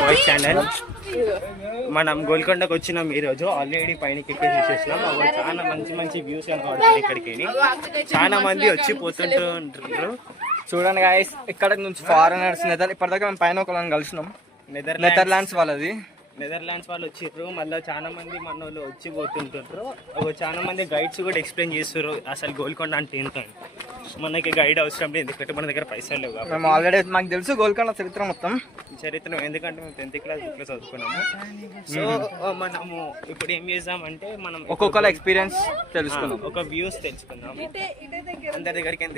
Boys channel. మనం గోల్కొండకు వచ్చినాం ఈరోజు. ఆల్రెడీ పైన ఎక్కేసేసినాం. చాలా మంచి మంచి వ్యూస్ కనబడుతుంది ఇక్కడికి. చాలా మంది వచ్చి పోతుంటారు. చూడండి గాయస్, ఇక్కడ నుంచి ఫారినర్స్ ఇప్పటిదాకా మేము పైన ఒకళ్ళని కలిసినాం. నెదర్లాండ్స్ వాళ్ళు వచ్చిర్రు. మళ్ళీ చాలా మంది మన వాళ్ళు వచ్చి పోతుంటారు. చాలా మంది గైడ్స్ కూడా ఎక్స్ప్లెయిన్ చేస్తారు అసలు గోల్కొండ అంటే ఏంటో. మనకి గైడ్ అవసరం లేదు, ఎందుకంటే మన దగ్గర పైసలు లేవు. మేము ఆల్రెడీ మాకు తెలుసు గోల్కొండ చరిత్ర మొత్తం. ఎందుకంటే మేము 10th క్లాస్ బుక్లో చదువుకున్నాము. సో మనము ఇప్పుడు ఏం చేద్దామంటే మనం ఒక్కొక్కరు ఎక్స్పీరియన్స్ తెలుసుకున్నాం, ఒక వ్యూస్ తెలుసుకుందాం. అందరి దగ్గరికి ఏం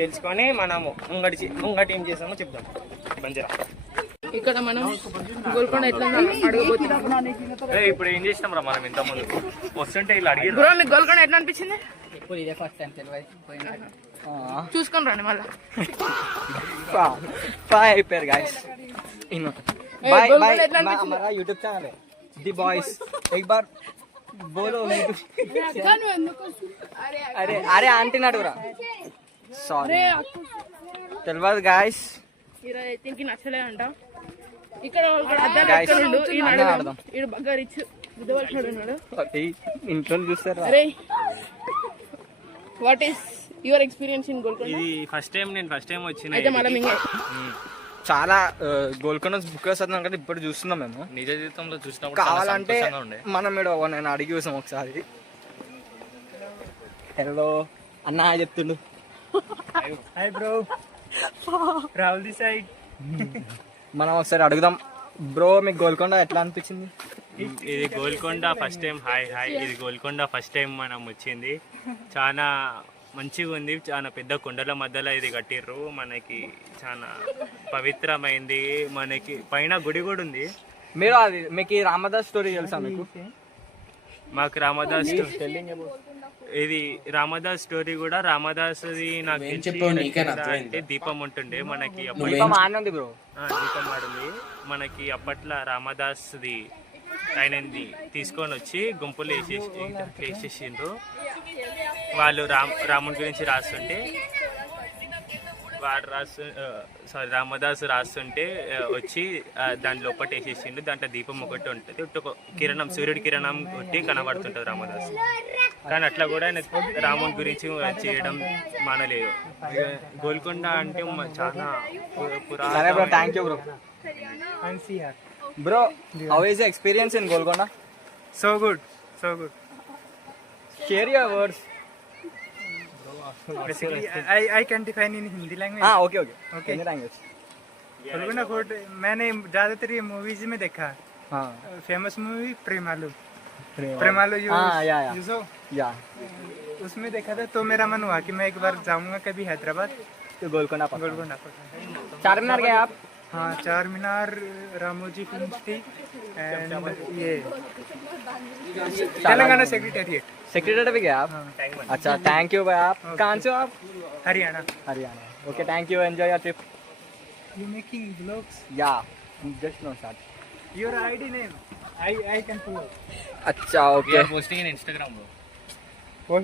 తెలుసుకొని మనము ముంగటి ఏం చేసామో చెప్దాం. బంజరా ఇక్కడ మనం గోల్కొండ ఎట్లా అడగబోతున్నాం. ఇప్పుడు ఏం చేసినాం రా మనం ఇంత ముందు వస్తుంటే ఇలా అడిగి బ్రో, మీకు గోల్కొండ ఎట్లా అనిపించింది? చూసుకొని రండి మళ్ళీ. బాయ్ అయిపోయారు గాయస్. बाय बाय हमारा यूट्यूब चैनल है दी बॉयज. एक बार बोलो. अरे अरे आंटी नडुरा సారీ తెలియదు గాయస్. దీనికి నచ్చలేదంట. ఇక్కడ అద్దాలు ఈడు బాగా రిచ్ ఉన్నాడు. ఇంట్లో చూస్తారు. అరే what is your experience in Golconda? ఇది ఫస్ట్ టైం వచ్చిన. అయితే మళ్ళీ మింగే చాలా గోల్కొండ బుక్ చదివాం కదా, ఇప్పుడు చూస్తున్నాం మేము. నిజ జీవితంలో చూసినప్పుడు కావాలంటే మనం నేను అడిగి చూసాం ఒకసారి. హలో అన్న చెప్తుండు. Hi bro, Rahul the side. మనం ఒకసారి అడుగుదాం. బ్రో మీకు గోల్కొండ ఎట్లా అనిపించింది? ఇది గోల్కొండ ఫస్ట్ టైం. హాయ్ ఇది గోల్కొండ ఫస్ట్ టైం మనం వచ్చింది. చాలా మంచిగా ఉంది. చాలా పెద్ద కొండల మధ్యలో ఇది కట్టిర్రు. మనకి చాలా పవిత్రమైంది. మనకి పైన గుడి కూడా ఉంది. మీరు అది మీకు రామదాస్ స్టోరీ తెలుసా? మీకు మాకు రామదాస్ ఇది రామదాస్ స్టోరీ కూడా రామదాస్ది నాకు అంటే దీపం ఉంటుండే మనకి. దీపం ఆడింది మనకి అప్పట్లో. రామదాస్ది ఆయనది తీసుకొని వచ్చి గుంపులు వేసేసిండ్రు. వాళ్ళు రాముడి గురించి రాస్తుంటే రామదాసు రాస్తుంటే వచ్చి దాని లోపల వేసేసిండు. దాంట్లో దీపం ఒకటి ఉంటుంది. ఒక కిరణం, సూర్యుడి కిరణం కొట్టి కనబడుతుంటుంది రామదాసు. కానీ అట్లా కూడా ఆయన రాముడి గురించి చేయడం మానలేదు. గోల్కొండ అంటే చాలా పురాతన. Thank you bro. Bro how is the experience in Golconda? So good. Share your words. Basically, I can define in Hindi language. Okay. Hindi language. Golconda fort मैंने ज्यादातर ये मूवीज में देखा. हाँ. फेमस मूवी प्रेमालू या उसमें देखा था. तो मेरा मन हुआ कि मैं एक बार जाऊंगा कभी हैदराबाद. तो गोलकोंडा चार मीनार गए आप? हाँ, चार मीनार, रामोजी फिल्म सिटी एंड ये तेलंगाना सेक्रेटेरिएट भी गए आप? अच्छा, थैंक यू भाई. आप कहाँ से हो आप? Haryana. Okay, thank you. Enjoy your trip. You making vlogs? या just know start. Your ID name I can follow. अच्छा, okay. We are posting in Instagram, bro.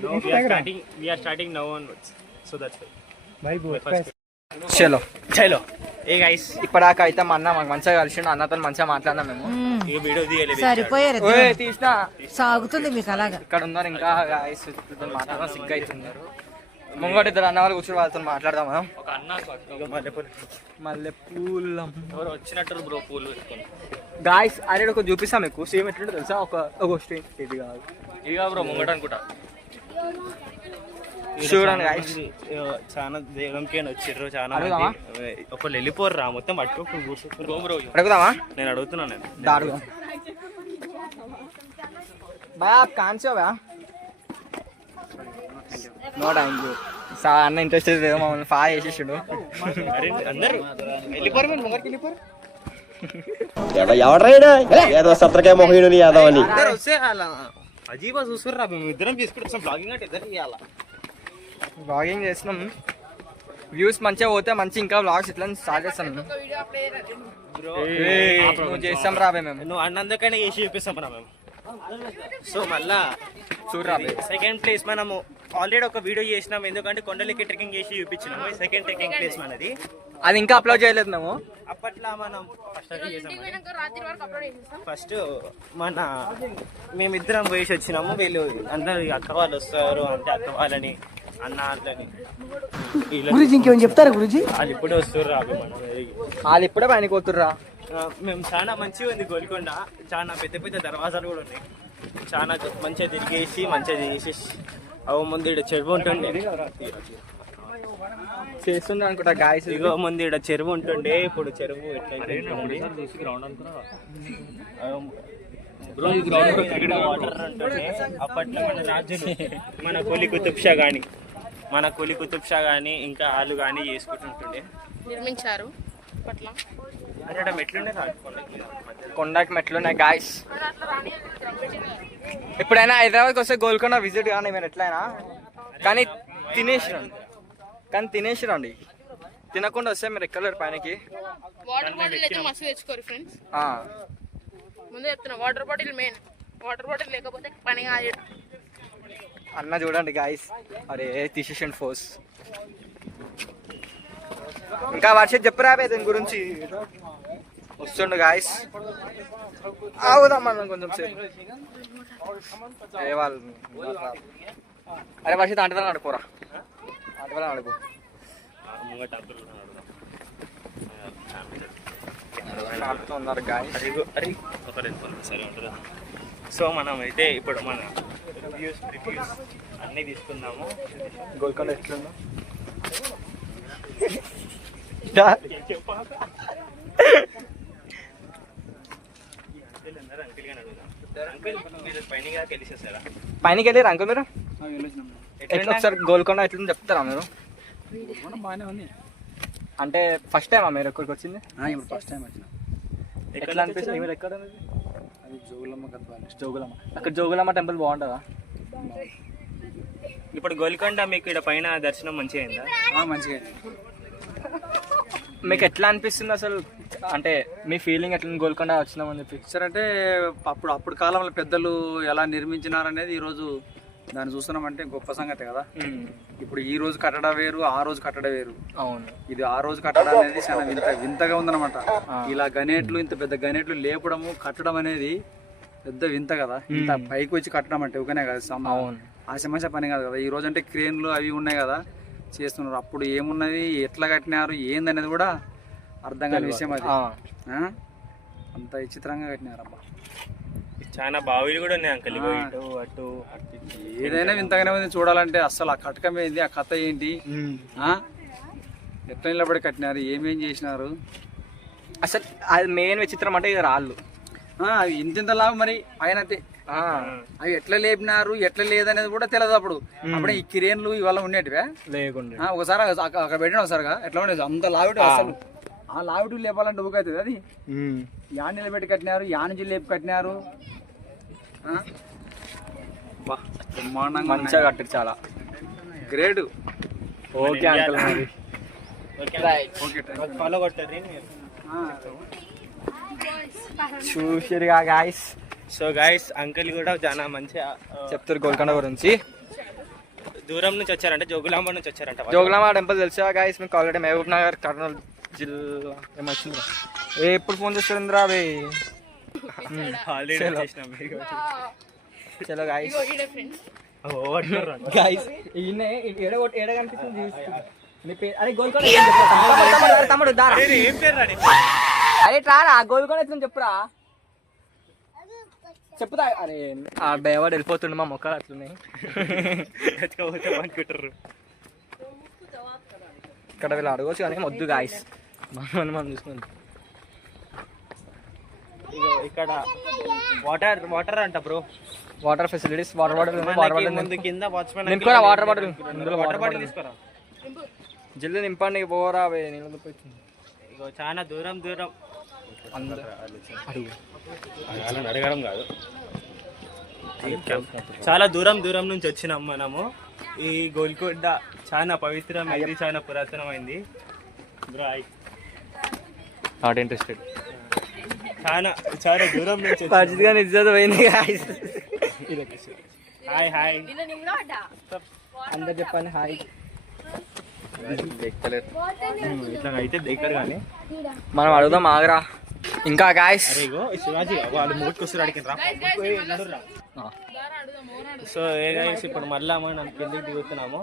No, Instagram. We are starting now onwards. So that's why. भाई बहुत చలో ఏ guys, ఇప్పటిదాకా అయితే మా అన్న మాకు మంచిగా కలిసిండు. అన్నతో మంచిగా మాట్లాడినా మేము. ఈ వీడియో తీయలేదు. సరిపోయారు. తీసినా సాగుతుంది మీకు అలాగా. ఇక్కడ ఉన్నారు ఇంకా గాయస్, మాట్లాడడం సిగ్గు అవుతున్నారు. ముంగటి ఇద్దరు అన్న వాళ్ళు కూర్చొని వాళ్ళతో మాట్లాడదాం మనం. ఒక అన్న మల్లెపూల ఎవరు వచ్చినట్టు బ్రో, పూలు వేసుకొని. గాయస్ అరే ఒక చూపిస్తాం మీకు. సేమ్ ఎట్లుంటే తెలుసా? ఒక స్ట్రీట్ ఇది కాదు, ఇది కాదు బ్రో, ముంగట అనుకుంటా. చూడండి గాయస్, చాలా దేవునికి వచ్చిర్రు. చాలా ఒకళ్ళు వెళ్ళిపోరు రా, మొత్తం పట్టుకో బ్రో. అడుగుదామా? నేను అడుగుతున్నాను. అడుగుదాం. భయ్ ఆప్ కాన్ సే హో భయ్యా? No thank you sir. అన్న ఇంట్రెస్ట్ లేదు, మమ్మల్ని ఫాలో చేసేసాడు. అందరు వెళ్ళిపోరు, మీరు ముంగడికి వెళ్ళిపోరు. ఎవడ్రైనా ఏదో సత్రకాయ మొహీడుని యాదవ్ అని వస్తే అలా అజీబా చూసుకుర్రా. మేము ఇద్దరం తీసుకుంటాం బ్లాగింగ్ అంటే ఇద్దరు ఇవ్వాలా. బ్లాగింగ్ చేస్తున్నాం. వ్యూస్ మంచిగా పోతే మంచి ఇంకా బ్లాగ్స్ ఇట్లా స్టార్ట్ చేస్తాను. బ్రో నువ్వు చేస్తాం రాబే మేము. నువ్వు అన్నందుకనే చేసి చూపిస్తాం రా మేము. సో మళ్ళా చూడరా సెకండ్ ప్లేస్ మనము ఆల్రెడీ ఒక వీడియో చేసినాం, ఎందుకంటే కొండలకి ట్రెక్కింగ్ చేసి చూపించినాము. సెకండ్ ట్రెక్కింగ్ ప్లేస్ మనది, అది ఇంకా అప్లోడ్ చేయలేదు మేము. అప్పట్లో మనం ఫస్ట్ అది చేసాం. రాత్రి వరకు అప్లోడ్ చేసేస్తాం. ఫస్ట్ మన మేమిద్దరం పోయేసి వచ్చినాము. వీళ్ళు అందరు అక్క వాళ్ళు వస్తారు అంటే అక్క వాళ్ళని అన్న వాళ్ళని గురించి ఇంకేం చెప్తారా గురించి? వాళ్ళు ఇప్పుడే వస్తారు రాబు మనం. వాళ్ళు ఇప్పుడే పైన పోతుర్రా. మేము చాలా మంచిగా ఉంది గోల్కొండ, చాలా పెద్ద పెద్ద దర్వాజాలు కూడా ఉన్నాయి. చాలా మంచిగా తిరిగేసి మంచిగా చేసేసి అవు ముందు ఇక్కడ చెరువు ఉంటుండే, చేస్తుండే అనుకుంటా గాయస్. ఇగో ముందు ఇక్కడ చెరువు ఉంటుండే, ఇప్పుడు చెరువు ఎట్లయితే వాటర్ ఉంటుండే. అప్పట్లో మన రాజులు మన కొలి కుతుబ్ షా కానీ ఇంకా వాళ్ళు కానీ చేసుకుంటుంటుండే, నిర్మించారు అప్పట్లో. అంటే మెట్లుండే కొండకి మెట్లున్నాయి గాయస్. ఎప్పుడైనా హైదరాబాద్కి వస్తే గోల్కొండ విజిట్ కానీ మీరు ఎట్లయినా కానీ తినేసిరండి. తినకుండా వస్తే మీరు ఎక్కలేరు పైనకి. వాటర్ బాటిల్ అయితే మస్తు తెచ్చుకోరు ఫ్రెండ్స్, ముందే చెప్తున్నా. Water bottle main, water bottle లేకపోతే పని కాదు. అన్న చూడండి గాయస్, అరే తీసేసండి ఫోర్స్. ఇంకా వర్షం చెప్పరా దీని గురించి. వస్తుండు గాయస్, అవుదాం మనం కొంచెం సేపు. అరే వర్షం ఆటవేళ ఆడుకోరా, ఆటవేళ ఆడుకో. ఉన్నారు గాయస్. సో మనం అయితే ఇప్పుడు మన రివ్యూస్ అన్నీ తీసుకుందాము. గోల్కొండ ఎట్లుందో పైనకి వెళ్ళారు అంకుల్ మీరు? ఎట్లా ఒకసారి గోల్కొండ ఎట్లా చెప్తారా మీరు? బాగానే ఉంది. అంటే ఫస్ట్ టైమా మీరు ఎక్కడికి వచ్చింది? ఇప్పుడు ఫస్ట్ టైం వచ్చిన. ఎట్లా అనిపిస్తుంది? మీరు ఎక్కడ? అది జోగులమ్మ గద్వాల. జోగులమ్మ. అక్కడ జోగులమ్మ టెంపుల్ బాగుంటుందా? ఇప్పుడు గోల్కొండ మీకు ఇక్కడ పైన దర్శనం మంచిగా అయిందా? మంచిగా. మీకు ఎట్లా అనిపిస్తుంది అసలు? అంటే మీ ఫీలింగ్ ఎట్లా గోల్కొండ వచ్చినామని చెప్పి? సార్ అంటే అప్పుడు కాలంలో పెద్దలు ఎలా నిర్మించినారనేది ఈరోజు దాన్ని చూస్తున్నామంటే గొప్ప సంగతి కదా. ఇప్పుడు ఈ రోజు కట్టడ వేరు, ఆ రోజు కట్టడ వేరు. అవును, ఇది ఆ రోజు కట్టడం అనేది చాలా వింతగా ఉందన్నమాట. ఇలా గనేట్లు, ఇంత పెద్ద గనేట్లు లేపడము కట్టడం అనేది పెద్ద వింత కదా. ఇంత పైకి వచ్చి కట్టడం అంటే ఒకనే కదా, ఆశమాష పని కాదు కదా. ఈ రోజు అంటే క్రేన్లు అవి ఉన్నాయి కదా చేస్తున్నారు. అప్పుడు ఏమున్నది, ఎట్లా కట్టినారు ఏందనేది కూడా అర్థం కాని విషయం అది. అంత విచిత్రంగా కట్టినారు అబ్బా. చాలా బావిలు కూడా ఉన్నాయి అంకల్, అటు ఏదైనా వింతగానే ఉంది చూడాలంటే. అసలు ఆ కటకం ఏంది, ఆ కథ ఏంటి, ఎట్లా నిలబడి కట్టినారు, ఏమేం చేసినారు అసలు. అది మెయిన్ విచిత్రం అంటే ఇది రాళ్ళు అవి ఇంతలా మరి ఆయన అవి ఎట్లా లేపినారు ఎట్లా లేదనేది కూడా తెలియదు. అప్పుడే ఈ కిరేన్లు ఇవాళ ఉండేటివే లేకుండా ఒకసారి అక్కడ పెట్టిన ఒకసారిగా ఎట్లా ఉండేది అంత లావిటి. అసలు ఆ లావిటి లేపాలంటే ఊకవుతుంది. అది యాన్ నిలబెట్టి కట్టినారు, యాన్ నుంచి లేపి కట్టినారు. బ్రహ్మాండంగా మంచిగా కట్టారు, చాలా గ్రేట్. ఓకే అంకుల్, ఫాలో కొట్టారు చూసిరుగా గాయస్. సో గాయస్ అంకుల్ కూడా చాలా మంచిగా చెప్తారు గోల్కొండ గురించి. దూరం నుంచి వచ్చారంట, జోగులాంబ నుంచి వచ్చారంట. జోగులాంబ టెంపుల్ తెలుసా గాయస్ మీకు? ఆల్రెడీ మహబూబ్ నగర్ కర్నూలు జిల్లా ఏమొచ్చింది. ఎప్పుడు ఫోన్ చేస్తుందిరా అవి? చలో గాయస్. గాయస్ ఏడ కనిపిస్తుంది అరే గోల్కొండ తమ్ముడు దారా. అరే ట్రారా గోల్కొండ ఎట్లా చెప్పురా, చెప్పుదా. అరే ఆ డైవాడు వెళ్ళిపోతుండే, మా మొక్కలు అట్లున్నాయి. అనుకుంటారు ఇక్కడ వీళ్ళు అడగవచ్చు కానీ వద్దు గాయస్, మనం చూసుకుందాం. ఇక్కడ వాటర్ అంట bro, water facilities. Water bottle ముందు కింద వాచ్మెన్ నింపుకోరా, వాటర్ బాటిల్ వాటర్ బాటిల్ తీసుకోరా, జల్దీ నింపండి. పోరా నీళ్ళు ఇగో చాలా దూరం అడగడం కాదు, చాలా దూరం నుంచి వచ్చినాం మనము. ఈ గోల్కొండ చాలా పవిత్రమైంది, చాలా పురాతనమైంది. Bro not interested. చాలా చాలా దూరం నుంచి పరిస్థితిగా నిజం పోయింది హాయ్ హాయ్ అందరు చెప్పండి హాయ్. ఇట్లా అయితే దగ్గర కానీ మనం అడుగుదాం ఆగరా. ఇంకా గాయస్ అరే ఇగో ఈ శివాజీ వాళ్ళు మూడుకొస్తారు అడిగిన రా సో ఏ గాయస్ ఇప్పుడు మళ్ళా మనం కిందకి దిగుతున్నాము.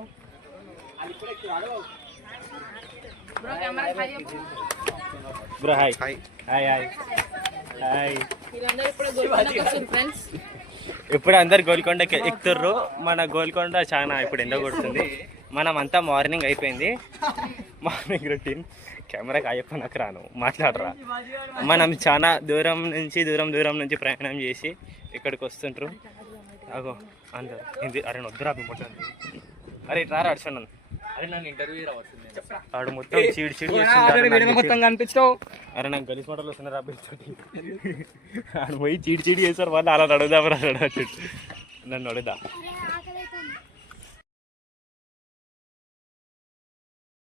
Bro hi hi hi hi hi. Friends ఇప్పుడు అందరు గోల్కొండకి ఎక్కుతుర్రు. మన గోల్కొండ చాలా ఇప్పుడు ఎండ కొడుతుంది. మనం అంతా మార్నింగ్ అయిపోయింది. మార్నింగ్ రొటీన్ కెమెరాకి అయ్యప్ప నాకు రాను మాట్లాడరా. మనం చాలా దూరం నుంచి ప్రయాణం చేసి ఇక్కడికి వస్తుంటారు. అగో అందరు ఇది అరే వద్దురా మొత్తం అరే ఇట్లా అడుచున్నాను. అరే నన్ను ఇంటర్వ్యూ ఆడు మొత్తం చీడి మొత్తం కనిపించవు. అరే నాకు గలీజ్ మోటార్లు వస్తున్నారు అబ్బాయి ఆడు పోయి చీడి చేస్తారు వాళ్ళు అలా అడుగుదా నన్ను అడుగుదా